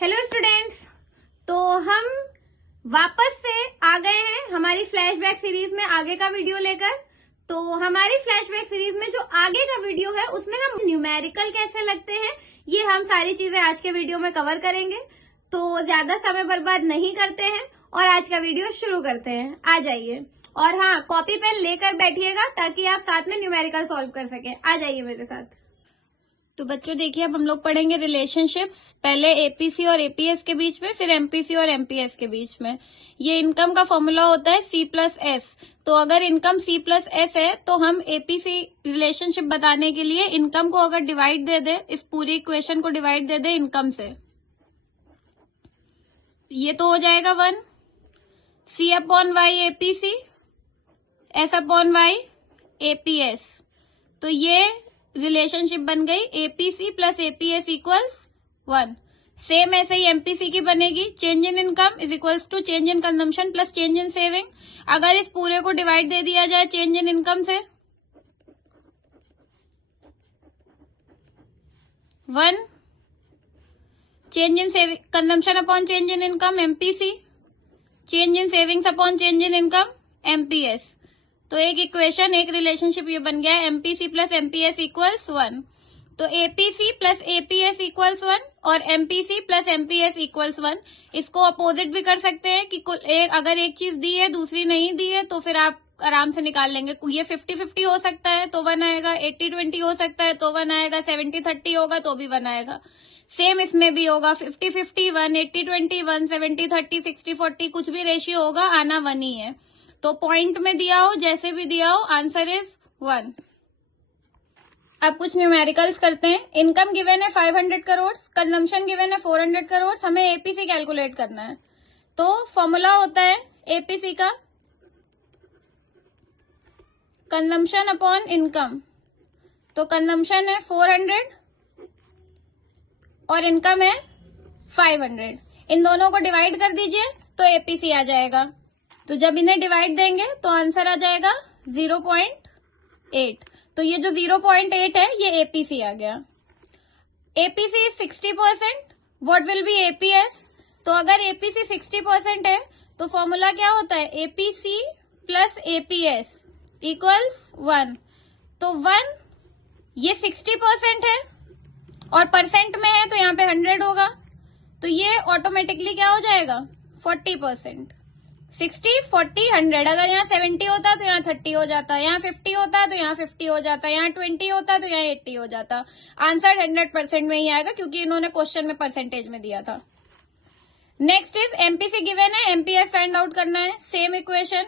Hello students, तो हम वापस से आ गए हैं हमारी फ्लैशबैक सीरीज में आगे का वीडियो लेकर। तो हमारी फ्लैशबैक सीरीज में जो आगे का वीडियो है उसमें हम न्यूमेरिकल कैसे लगते हैं ये हम सारी चीजें आज के वीडियो में कवर करेंगे। तो ज्यादा समय बर्बाद नहीं करते हैं और आज का वीडियो शुरू करते हैं। आ जाइए और हाँ, कॉपी पेन लेकर बैठिएगा ताकि आप साथ में न्यूमेरिकल सॉल्व कर सकें। आ जाइए मेरे साथ। तो बच्चों देखिए, अब हम लोग पढ़ेंगे रिलेशनशिप्स, पहले एपीसी और एपीएस के बीच में, फिर एमपीसी और एमपीएस के बीच में। ये इनकम का फॉर्मूला होता है सी प्लस एस। तो अगर इनकम सी प्लस एस है तो हम एपीसी रिलेशनशिप बताने के लिए इनकम को अगर डिवाइड दे दे, इस पूरी इक्वेशन को डिवाइड दे दे इनकम से, ये तो हो जाएगा 1 C upon Y APC, S upon Y APS. तो ये रिलेशनशिप बन गई APC plus APS equals 1। Same ऐसे ही एमपीसी की बनेगी, change in income is equals to change in consumption plus change in saving. अगर इस पूरे को डिवाइड दे दिया जाए चेंज इन इनकम से, 1 change in saving consumption upon change in income MPC, change in savings upon change in income MPS. तो एक equation, एक रिलेशनशिप ये बन गया है एमपीसी प्लस एमपीएस इक्वल्स 1। तो एपीसी प्लस एपीएस इक्वल्स 1 और एमपीसी प्लस एमपीएस इक्वल्स 1। इसको अपोजिट भी कर सकते हैं कि अगर एक चीज दी है दूसरी नहीं दी है तो फिर आप आराम से निकाल लेंगे। ये 50-50 हो सकता है तो 1 आएगा, 80-20 हो सकता है तो 1 आएगा, 70-30 होगा तो भी 1 आएगा। सेम इसमें भी होगा 50-50, 1 80-20, 1 70-30, 60-40, कुछ भी रेशियो होगा, आना 1 ही है। तो पॉइंट में दिया हो, जैसे भी दिया हो, आंसर इज 1। अब कुछ न्यूमेरिकल्स करते हैं। इनकम गिवन है 500 करोड़, कंजम्पशन गिवन है 400 करोड़, हमें एपीसी कैलकुलेट करना है। तो फॉर्मूला होता है एपीसी का कंजम्पशन अपॉन इनकम। तो कंजम्पशन है 400 और इनकम है 500। इन दोनों को डिवाइड कर दीजिए तो एपीसी आ जाएगा। तो जब इन्हें डिवाइड देंगे तो आंसर आ जाएगा 0.8। तो ये जो 0.8 है ये एपीसी आ गया। APC 60%, what will be APS? तो अगर एपीसी 60% है तो फॉर्मूला क्या होता है, एपीसी प्लस एपीएस इक्वल्स 1। तो 1 ये 60% है और परसेंट में है तो यहाँ पे 100 होगा, तो ये ऑटोमेटिकली क्या हो जाएगा 40%। 60, 40, 100। अगर यहाँ 70 होता तो यहाँ 30 हो जाता, यहाँ 50 होता तो यहाँ 50 हो जाता, यहाँ 20 होता तो यहाँ 80 हो जाता। आंसर 100% में ही आएगा क्योंकि इन्होंने क्वेश्चन में परसेंटेज में दिया था। नेक्स्ट इज एमपीसी गिवन है, एमपीएस फाइंड आउट करना है। Same equation,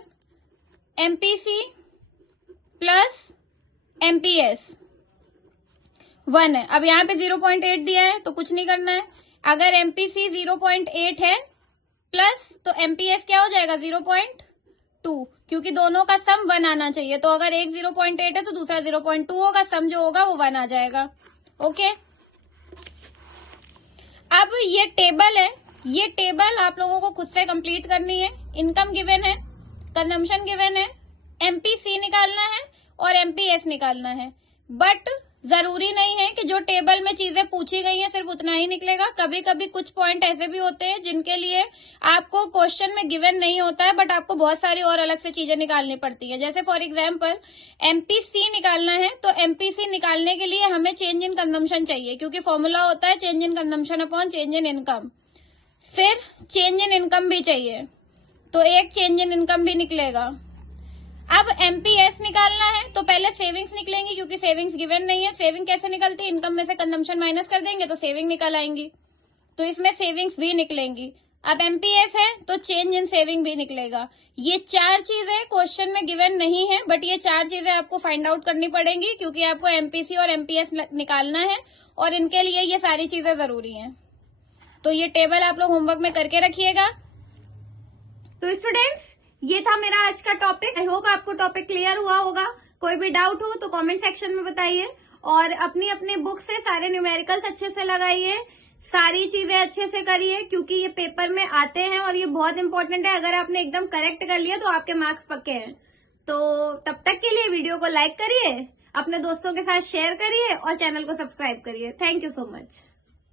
MPC plus MPS 1 है। अब यहाँ पे 0.8 दिया है तो कुछ नहीं करना है। अगर एमपीसी 0.8 है प्लस तो एमपीएस क्या हो जाएगा 0.2, क्योंकि दोनों का सम 1 आना चाहिए। तो अगर एक 0.8 है तो दूसरा 0.2 होगा, सम जो होगा वो 1 आ जाएगा। ओके, अब ये टेबल है, ये टेबल आप लोगों को खुद से कंप्लीट करनी है। इनकम गिवन है, कंजम्पशन गिवन है, एमपीसी निकालना है और एमपीएस निकालना है। बट जरूरी नहीं है कि जो टेबल में चीजें पूछी गई हैं सिर्फ उतना ही निकलेगा। कभी कभी कुछ पॉइंट ऐसे भी होते हैं जिनके लिए आपको क्वेश्चन में गिवन नहीं होता है बट आपको बहुत सारी और अलग से चीजें निकालनी पड़ती हैं। जैसे फॉर एग्जांपल एमपीसी निकालना है तो एमपीसी निकालने के लिए हमें चेंज इन कंजम्पशन चाहिए, क्योंकि फॉर्मूला होता है change in consumption upon change in income. फिर चेंज इन इनकम भी चाहिए तो एक चेंज इन इनकम भी निकलेगा। अब एमपीएस निकालना है तो पहले सेविंग्स निकलेंगी, क्योंकि सेविंग्स गिवन नहीं है। सेविंग कैसे निकलती है, इनकम में से कंजम्पशन माइनस कर देंगे तो सेविंग निकल आएंगी, तो इसमें सेविंग्स भी निकलेंगी। अब एमपीएस है तो चेंज इन सेविंग भी निकलेगा। ये 4 चीजें क्वेश्चन में गिवन नहीं है बट ये 4 चीजें आपको फाइंड आउट करनी पड़ेंगी, क्योंकि आपको एमपीसी और एमपीएस निकालना है और इनके लिए ये सारी चीजें जरूरी है। तो ये टेबल आप लोग होमवर्क में करके रखिएगा। तो स्टूडेंट्स, ये था मेरा आज का टॉपिक। आई होप आपको टॉपिक क्लियर हुआ होगा। कोई भी डाउट हो तो कमेंट सेक्शन में बताइए और अपनी अपनी बुक से सारे न्यूमेरिकल्स अच्छे से लगाइए, सारी चीजें अच्छे से करिए, क्योंकि ये पेपर में आते हैं और ये बहुत इंपॉर्टेंट है। अगर आपने एकदम करेक्ट कर लिया तो आपके मार्क्स पक्के हैं। तो तब तक के लिए वीडियो को लाइक करिए, अपने दोस्तों के साथ शेयर करिए और चैनल को सब्सक्राइब करिए। Thank you so much.